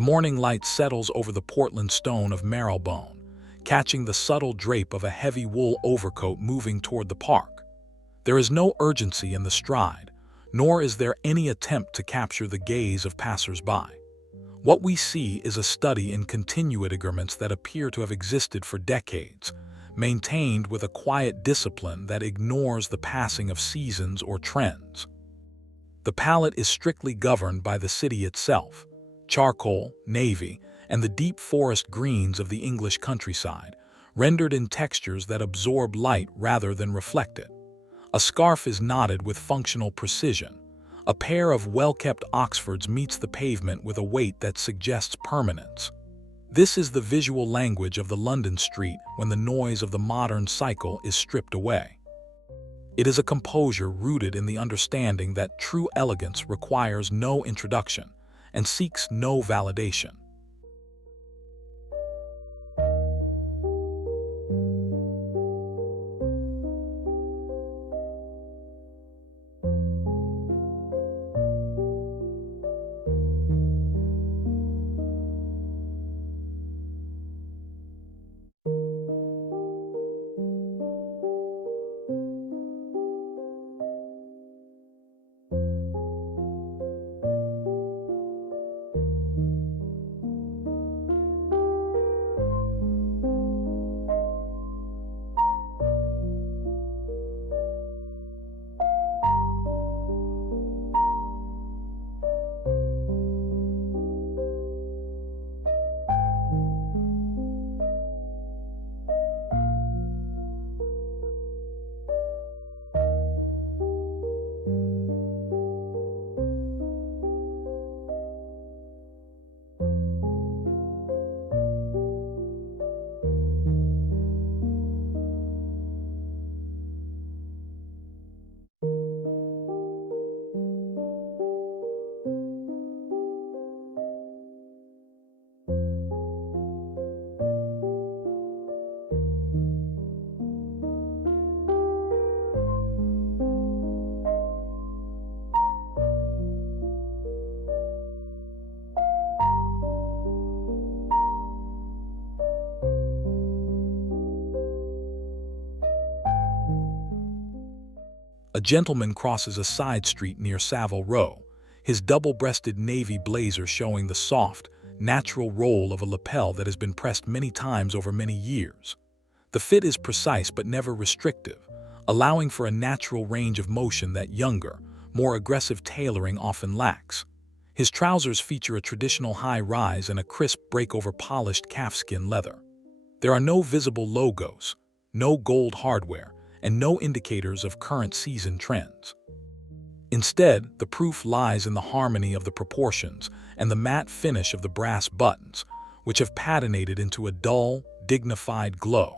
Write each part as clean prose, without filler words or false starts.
The morning light settles over the Portland stone of Marylebone, catching the subtle drape of a heavy wool overcoat moving toward the park. There is no urgency in the stride, nor is there any attempt to capture the gaze of passers-by. What we see is a study in continuitigments that appear to have existed for decades, maintained with a quiet discipline that ignores the passing of seasons or trends. The palette is strictly governed by the city itself: charcoal, navy, and the deep forest greens of the English countryside, rendered in textures that absorb light rather than reflect it. A scarf is knotted with functional precision. A pair of well-kept Oxfords meets the pavement with a weight that suggests permanence. This is the visual language of the London street when the noise of the modern cycle is stripped away. It is a composure rooted in the understanding that true elegance requires no introduction and seeks no validation. A gentleman crosses a side street near Savile Row, his double-breasted navy blazer showing the soft, natural roll of a lapel that has been pressed many times over many years. The fit is precise but never restrictive, allowing for a natural range of motion that younger, more aggressive tailoring often lacks. His trousers feature a traditional high rise and a crisp break over polished calfskin leather. There are no visible logos, no gold hardware, and no indicators of current season trends. Instead, the proof lies in the harmony of the proportions and the matte finish of the brass buttons, which have patinated into a dull, dignified glow.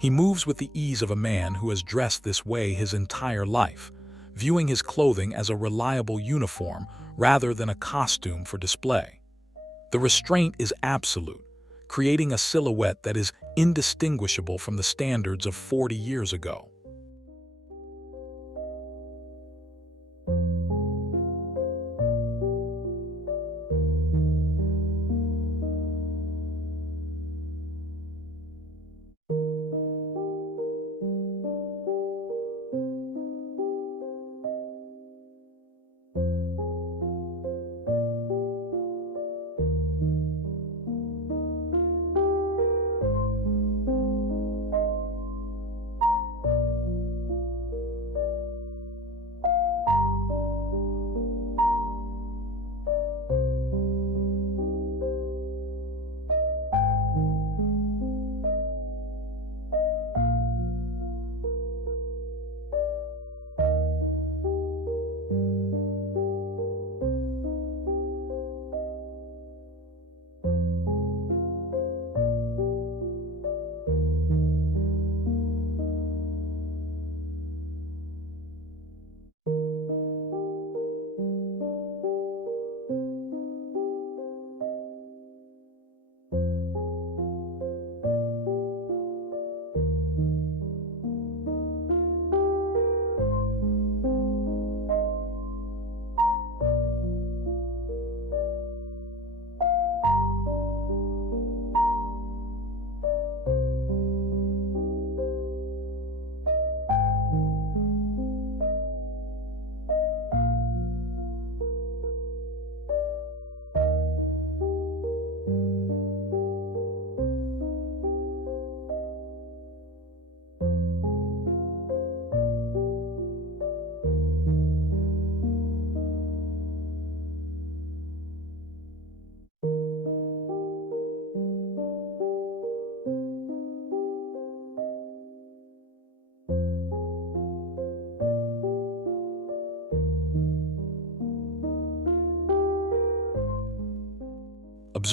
He moves with the ease of a man who has dressed this way his entire life, viewing his clothing as a reliable uniform rather than a costume for display. The restraint is absolute, creating a silhouette that is indistinguishable from the standards of 40 years ago.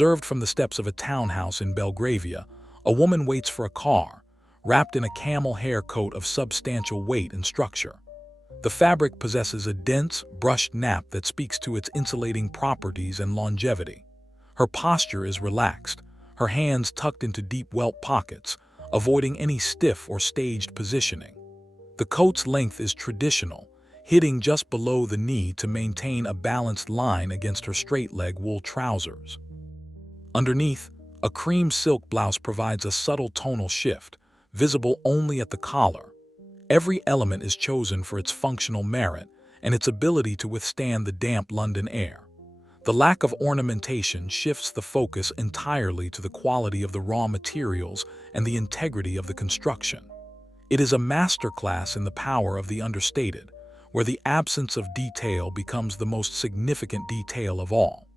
Observed from the steps of a townhouse in Belgravia, a woman waits for a car, wrapped in a camel hair coat of substantial weight and structure. The fabric possesses a dense, brushed nap that speaks to its insulating properties and longevity. Her posture is relaxed, her hands tucked into deep welt pockets, avoiding any stiff or staged positioning. The coat's length is traditional, hitting just below the knee to maintain a balanced line against her straight-leg wool trousers. Underneath, a cream silk blouse provides a subtle tonal shift, visible only at the collar. Every element is chosen for its functional merit and its ability to withstand the damp London air. The lack of ornamentation shifts the focus entirely to the quality of the raw materials and the integrity of the construction. It is a masterclass in the power of the understated, where the absence of detail becomes the most significant detail of all.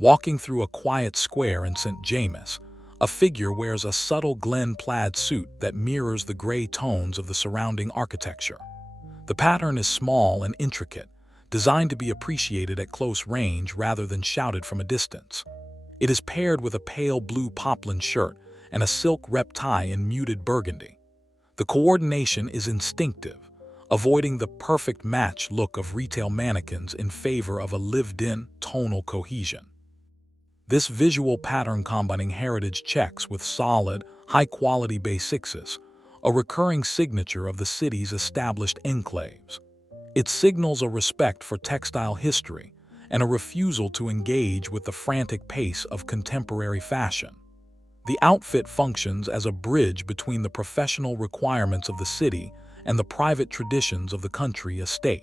Walking through a quiet square in St. James, a figure wears a subtle Glen plaid suit that mirrors the gray tones of the surrounding architecture. The pattern is small and intricate, designed to be appreciated at close range rather than shouted from a distance. It is paired with a pale blue poplin shirt and a silk rep tie in muted burgundy. The coordination is instinctive, avoiding the perfect match look of retail mannequins in favor of a lived-in, tonal cohesion. This visual pattern combining heritage checks with solid, high-quality basics, a recurring signature of the city's established enclaves. It signals a respect for textile history and a refusal to engage with the frantic pace of contemporary fashion. The outfit functions as a bridge between the professional requirements of the city and the private traditions of the country estate.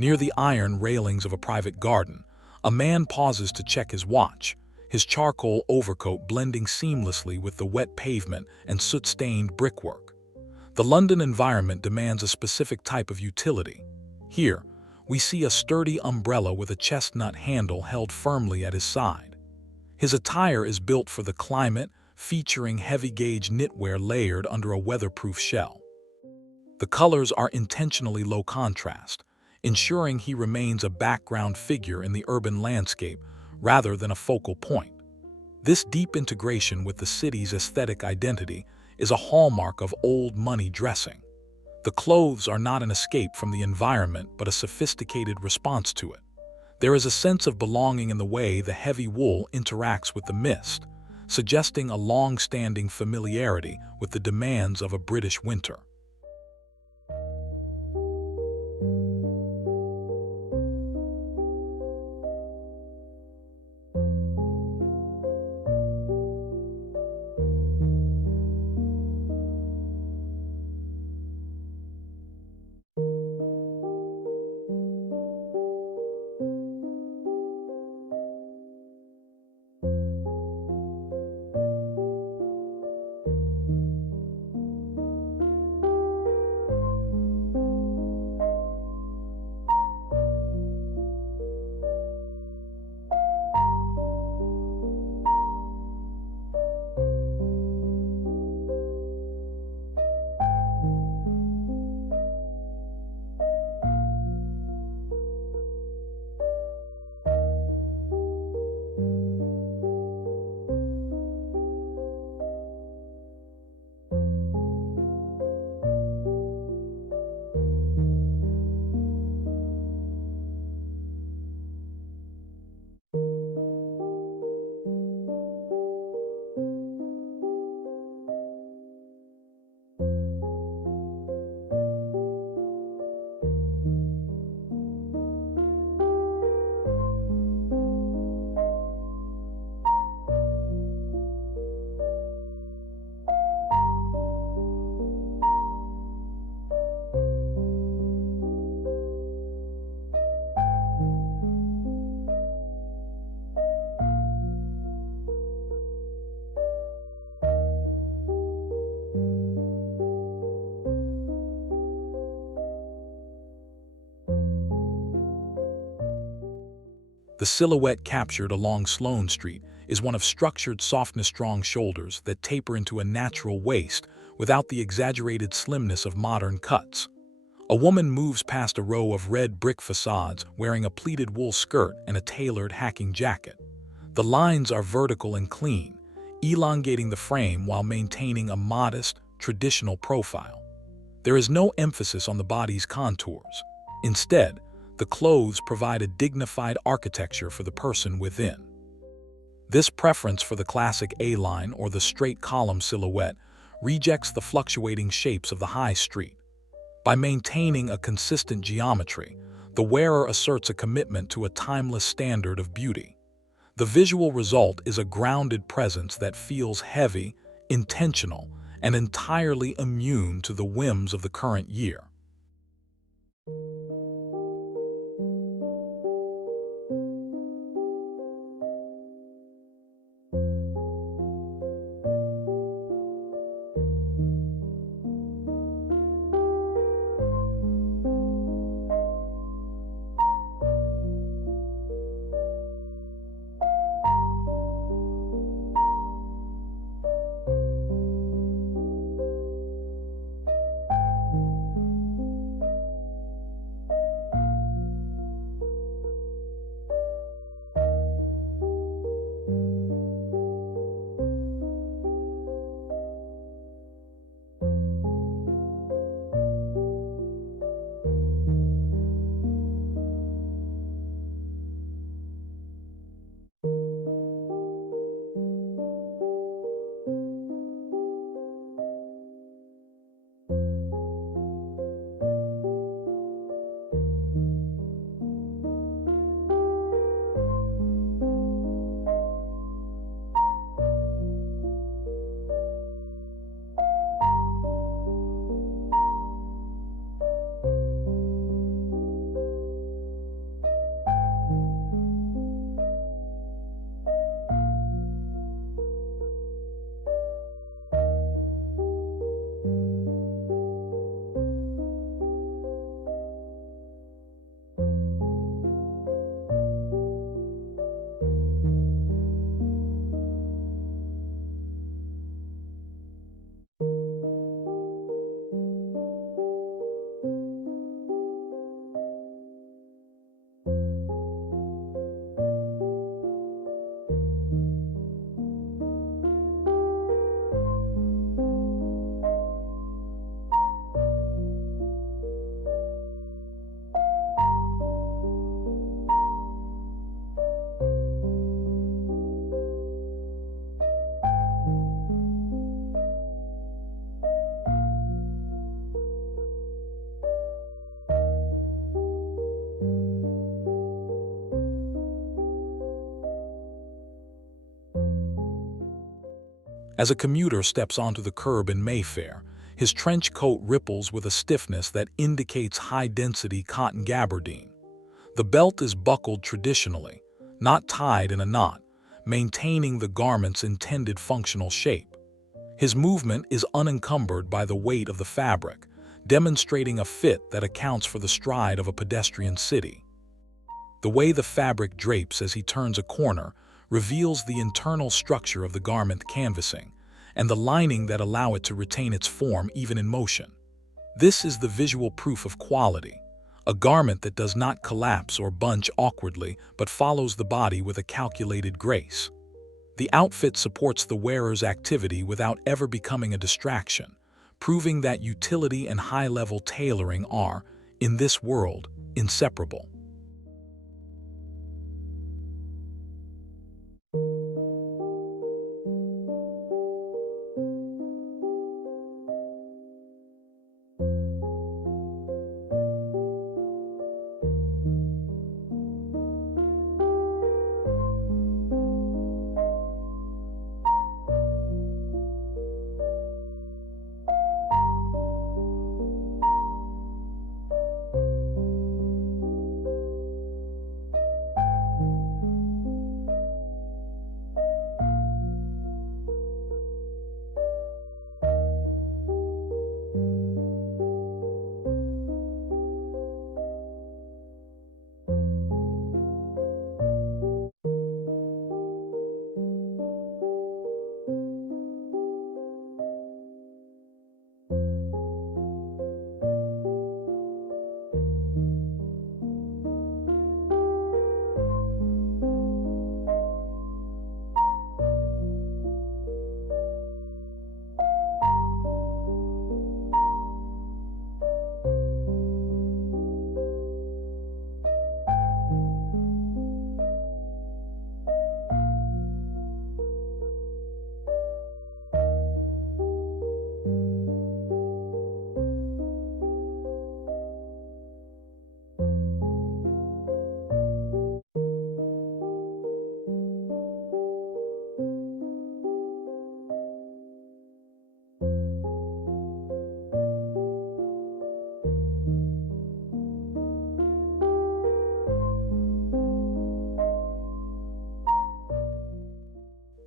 Near the iron railings of a private garden, a man pauses to check his watch, his charcoal overcoat blending seamlessly with the wet pavement and soot-stained brickwork. The London environment demands a specific type of utility. Here, we see a sturdy umbrella with a chestnut handle held firmly at his side. His attire is built for the climate, featuring heavy-gauge knitwear layered under a weatherproof shell. The colors are intentionally low contrast, ensuring he remains a background figure in the urban landscape rather than a focal point. This deep integration with the city's aesthetic identity is a hallmark of old money dressing. The clothes are not an escape from the environment but a sophisticated response to it. There is a sense of belonging in the way the heavy wool interacts with the mist, suggesting a long-standing familiarity with the demands of a British winter. The silhouette captured along Sloane Street is one of structured softness, strong shoulders that taper into a natural waist without the exaggerated slimness of modern cuts. A woman moves past a row of red brick facades wearing a pleated wool skirt and a tailored hacking jacket. The lines are vertical and clean, elongating the frame while maintaining a modest, traditional profile. There is no emphasis on the body's contours. Instead, the clothes provide a dignified architecture for the person within. This preference for the classic A-line or the straight column silhouette rejects the fluctuating shapes of the high street. By maintaining a consistent geometry, the wearer asserts a commitment to a timeless standard of beauty. The visual result is a grounded presence that feels heavy, intentional, and entirely immune to the whims of the current year. As a commuter steps onto the curb in Mayfair, his trench coat ripples with a stiffness that indicates high-density cotton gabardine. The belt is buckled traditionally, not tied in a knot, maintaining the garment's intended functional shape. His movement is unencumbered by the weight of the fabric, demonstrating a fit that accounts for the stride of a pedestrian city. The way the fabric drapes as he turns a corner reveals the internal structure of the garment canvassing, and the lining that allow it to retain its form even in motion. This is the visual proof of quality, a garment that does not collapse or bunch awkwardly but follows the body with a calculated grace. The outfit supports the wearer's activity without ever becoming a distraction, proving that utility and high-level tailoring are, in this world, inseparable.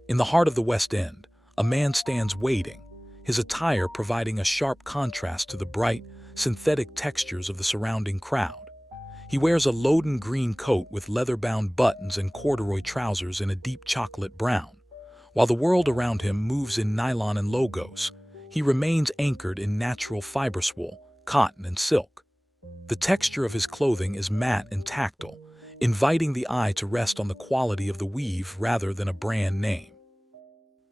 In the heart of the West End, a man stands waiting, his attire providing a sharp contrast to the bright, synthetic textures of the surrounding crowd. He wears a Loden green coat with leather-bound buttons and corduroy trousers in a deep chocolate brown. While the world around him moves in nylon and logos, he remains anchored in natural fibrous wool, cotton, and silk. The texture of his clothing is matte and tactile, inviting the eye to rest on the quality of the weave rather than a brand name.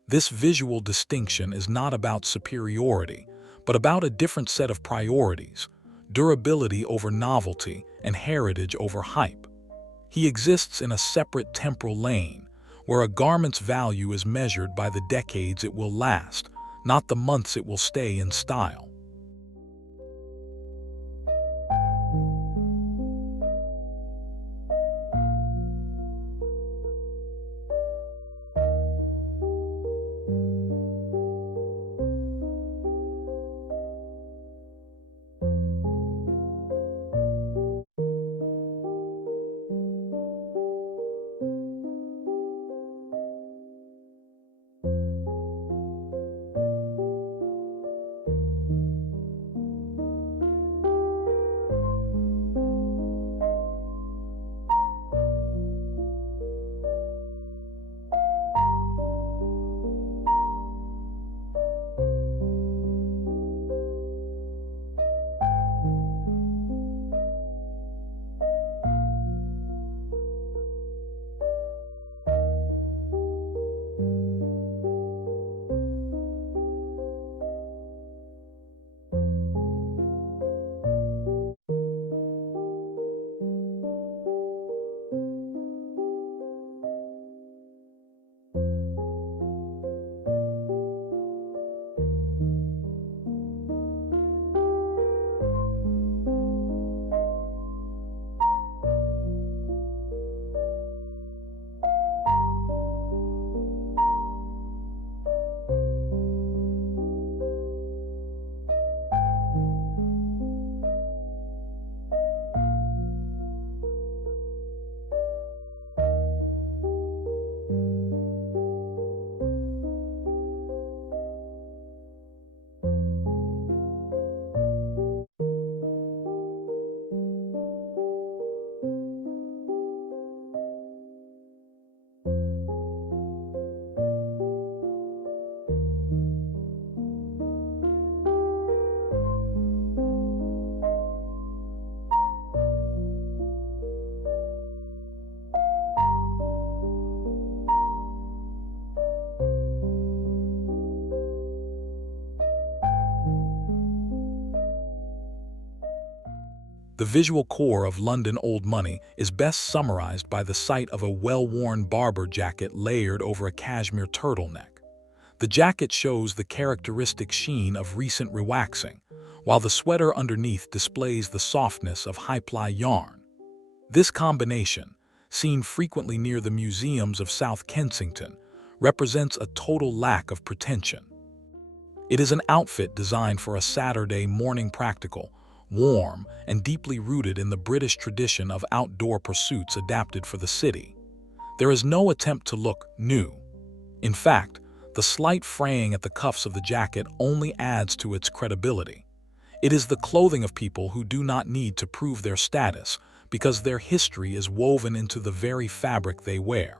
This visual distinction is not about superiority, but about a different set of priorities: durability over novelty and heritage over hype. He exists in a separate temporal lane, where a garment's value is measured by the decades it will last, not the months it will stay in style. The visual core of London old money is best summarized by the sight of a well-worn barber jacket layered over a cashmere turtleneck. The jacket shows the characteristic sheen of recent rewaxing, while the sweater underneath displays the softness of high-ply yarn. This combination, seen frequently near the museums of South Kensington, represents a total lack of pretension. It is an outfit designed for a Saturday morning, practical, warm, and deeply rooted in the British tradition of outdoor pursuits adapted for the city. There is no attempt to look new. In fact, the slight fraying at the cuffs of the jacket only adds to its credibility. It is the clothing of people who do not need to prove their status because their history is woven into the very fabric they wear.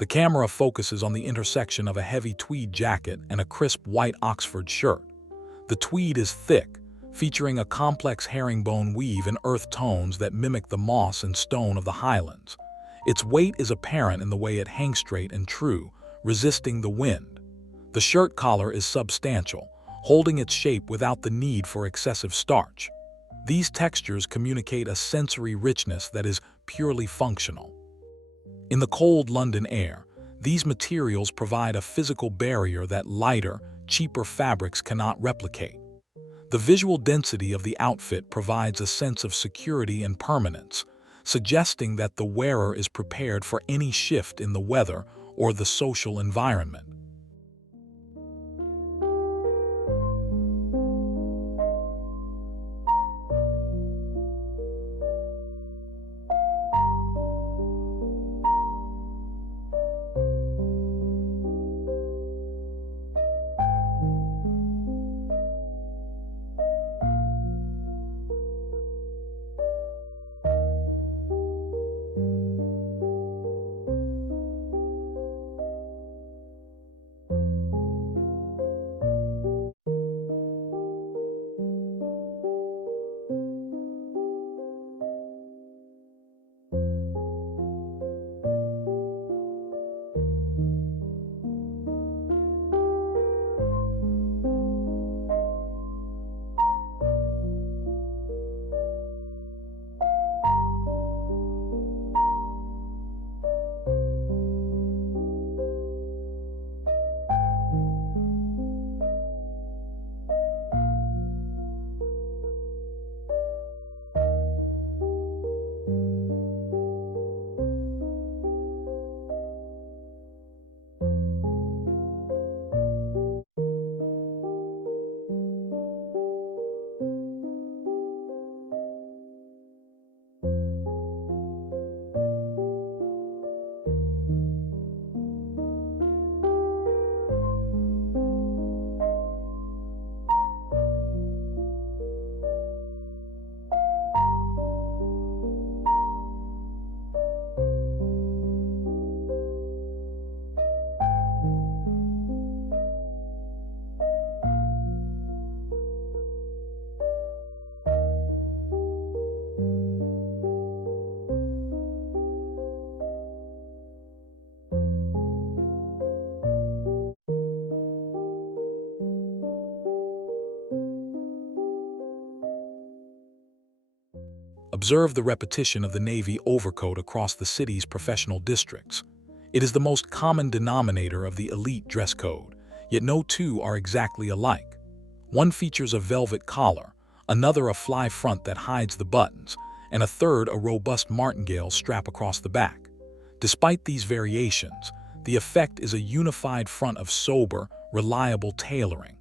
The camera focuses on the intersection of a heavy tweed jacket and a crisp white Oxford shirt. The tweed is thick, featuring a complex herringbone weave in earth tones that mimic the moss and stone of the Highlands. Its weight is apparent in the way it hangs straight and true, resisting the wind. The shirt collar is substantial, holding its shape without the need for excessive starch. These textures communicate a sensory richness that is purely functional. In the cold London air, these materials provide a physical barrier that lighter, cheaper fabrics cannot replicate. The visual density of the outfit provides a sense of security and permanence, suggesting that the wearer is prepared for any shift in the weather or the social environment. Observe the repetition of the navy overcoat across the city's professional districts. It is the most common denominator of the elite dress code, yet no two are exactly alike. One features a velvet collar, another a fly front that hides the buttons, and a third a robust martingale strap across the back. Despite these variations, the effect is a unified front of sober, reliable tailoring.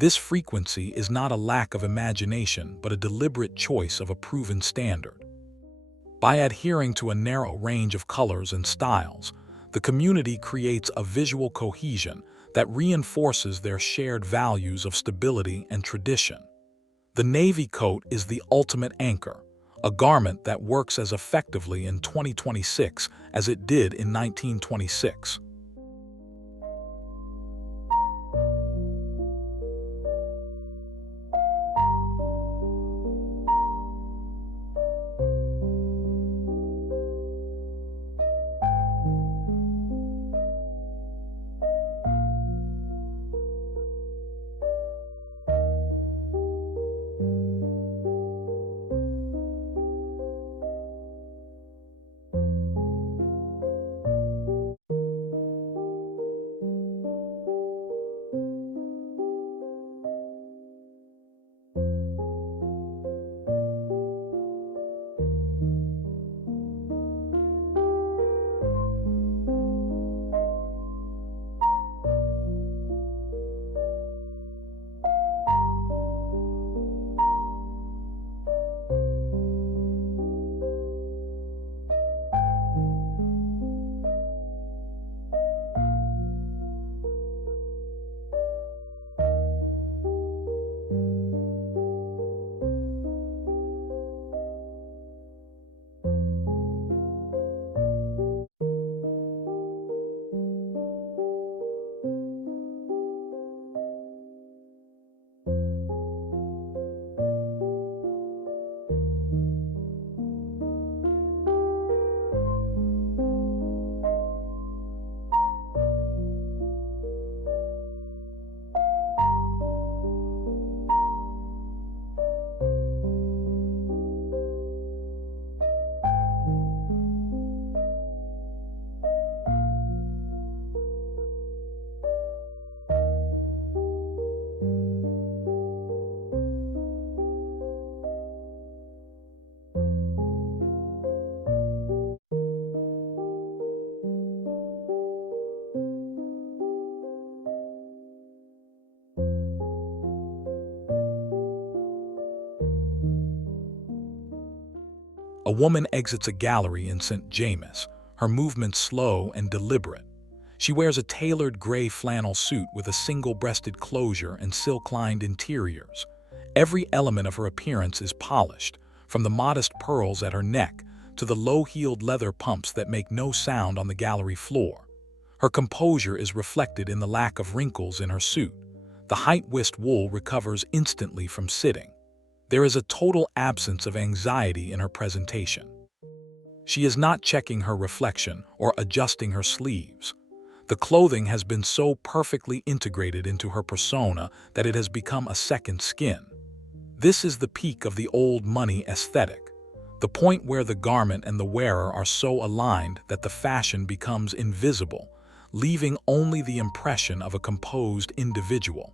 This frequency is not a lack of imagination but a deliberate choice of a proven standard. By adhering to a narrow range of colors and styles, the community creates a visual cohesion that reinforces their shared values of stability and tradition. The navy coat is the ultimate anchor, a garment that works as effectively in 2026 as it did in 1926. A woman exits a gallery in St. James, her movements slow and deliberate. She wears a tailored gray flannel suit with a single-breasted closure and silk-lined interiors. Every element of her appearance is polished, from the modest pearls at her neck to the low-heeled leather pumps that make no sound on the gallery floor. Her composure is reflected in the lack of wrinkles in her suit. The high-waist wool recovers instantly from sitting. There is a total absence of anxiety in her presentation. She is not checking her reflection or adjusting her sleeves. The clothing has been so perfectly integrated into her persona that it has become a second skin. This is the peak of the old money aesthetic, the point where the garment and the wearer are so aligned that the fashion becomes invisible, leaving only the impression of a composed individual.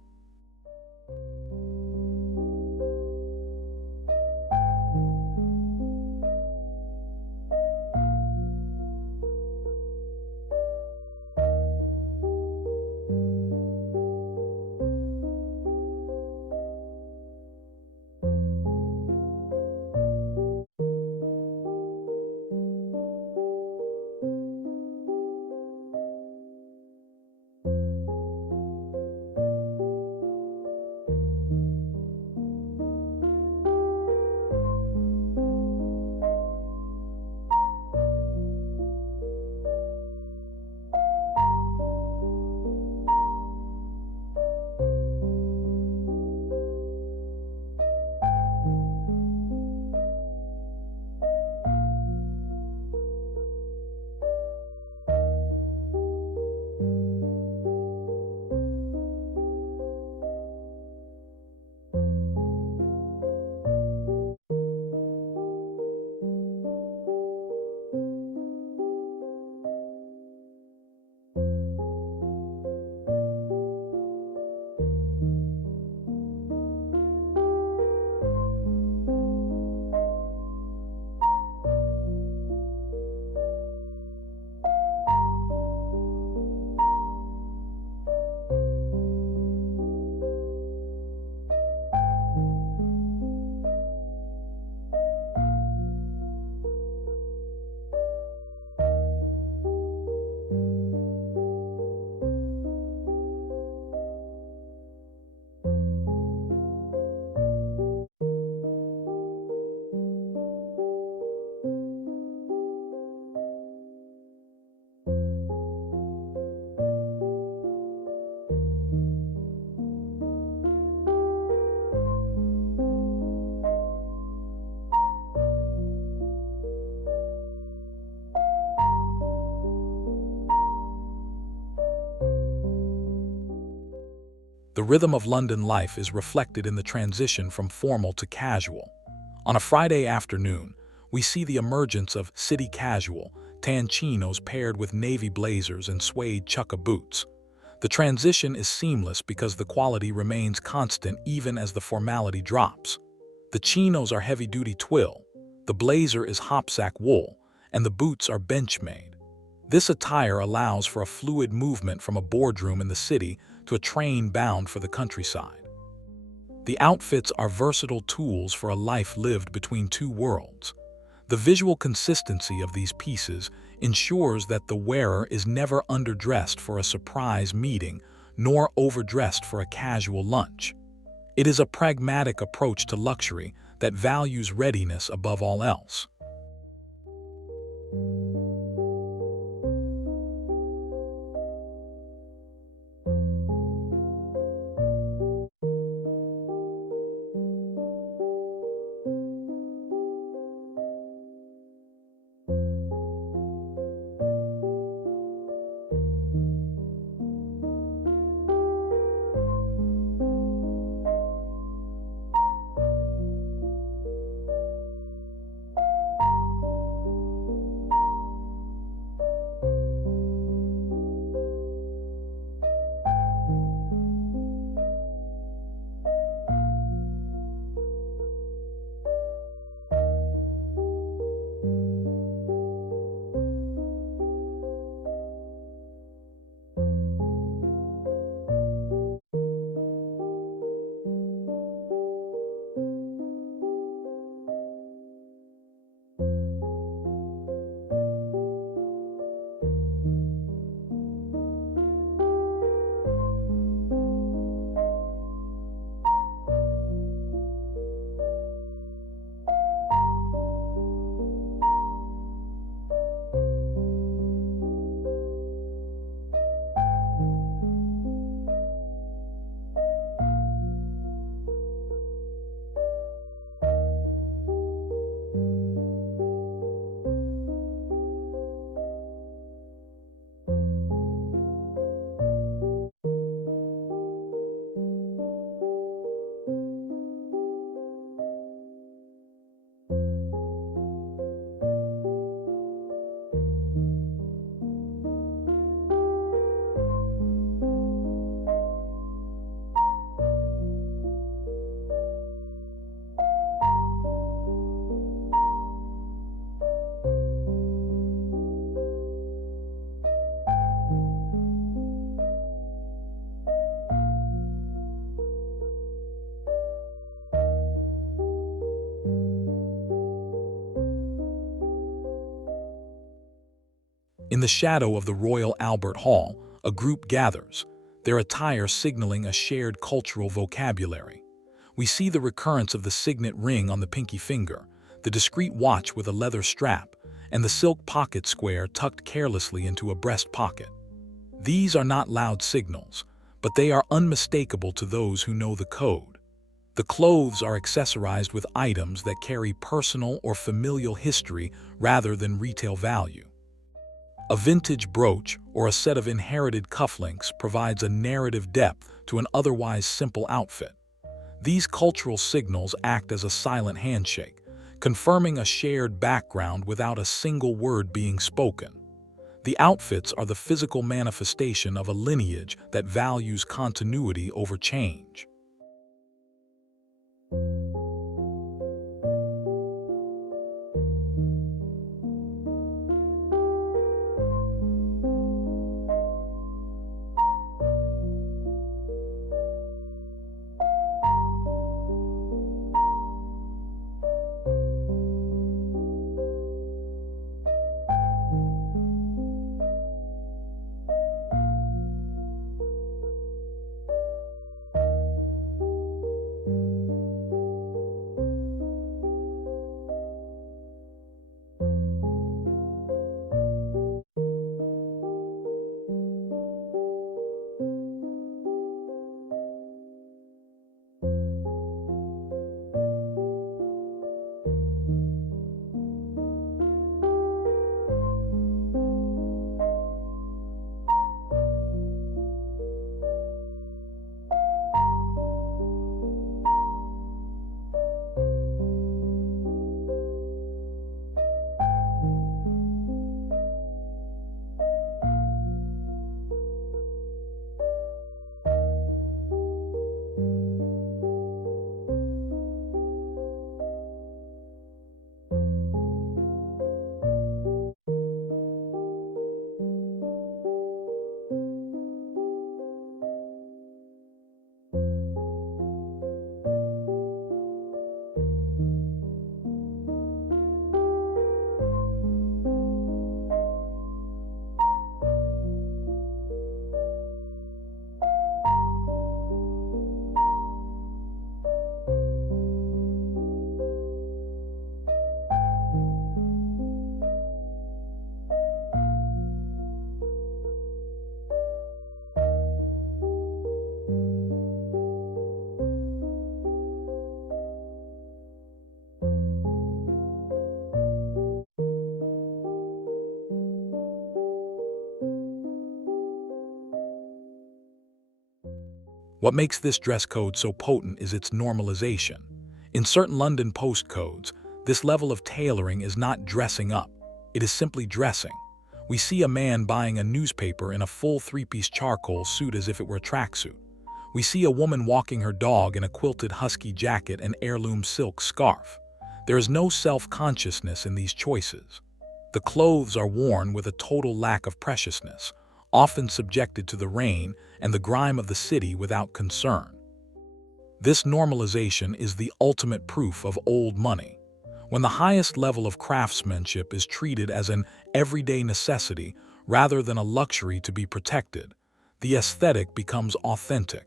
The rhythm of London life is reflected in the transition from formal to casual. On a Friday afternoon, we see the emergence of city casual, tan chinos paired with navy blazers and suede chukka boots. The transition is seamless because the quality remains constant even as the formality drops. The chinos are heavy-duty twill, the blazer is hopsack wool, and the boots are bench-made. This attire allows for a fluid movement from a boardroom in the city to a train bound for the countryside. The outfits are versatile tools for a life lived between two worlds. The visual consistency of these pieces ensures that the wearer is never underdressed for a surprise meeting nor overdressed for a casual lunch. It is a pragmatic approach to luxury that values readiness above all else. In the shadow of the Royal Albert Hall, a group gathers, their attire signaling a shared cultural vocabulary. We see the recurrence of the signet ring on the pinky finger, the discreet watch with a leather strap, and the silk pocket square tucked carelessly into a breast pocket. These are not loud signals, but they are unmistakable to those who know the code. The clothes are accessorized with items that carry personal or familial history rather than retail value. A vintage brooch or a set of inherited cufflinks provides a narrative depth to an otherwise simple outfit. These cultural signals act as a silent handshake, confirming a shared background without a single word being spoken. The outfits are the physical manifestation of a lineage that values continuity over change. What makes this dress code so potent is its normalization. In certain London postcodes, this level of tailoring is not dressing up, it is simply dressing. We see a man buying a newspaper in a full three-piece charcoal suit as if it were a tracksuit. We see a woman walking her dog in a quilted husky jacket and heirloom silk scarf. There is no self-consciousness in these choices. The clothes are worn with a total lack of preciousness, often subjected to the rain and the grime of the city without concern. This normalization is the ultimate proof of old money. When the highest level of craftsmanship is treated as an everyday necessity rather than a luxury to be protected, the aesthetic becomes authentic.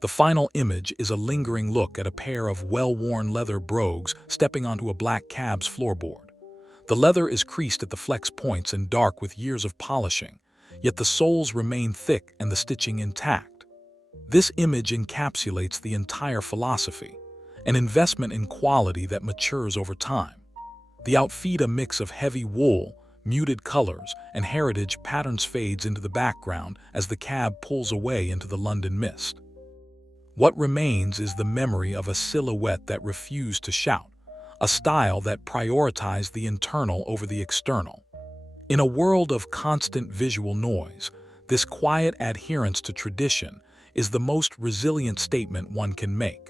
The final image is a lingering look at a pair of well-worn leather brogues stepping onto a black cab's floorboard. The leather is creased at the flex points and dark with years of polishing, yet the soles remain thick and the stitching intact. This image encapsulates the entire philosophy, an investment in quality that matures over time. The outfit, a mix of heavy wool, muted colors, and heritage patterns, fades into the background as the cab pulls away into the London mist. What remains is the memory of a silhouette that refused to shout, a style that prioritized the internal over the external. In a world of constant visual noise, this quiet adherence to tradition is the most resilient statement one can make.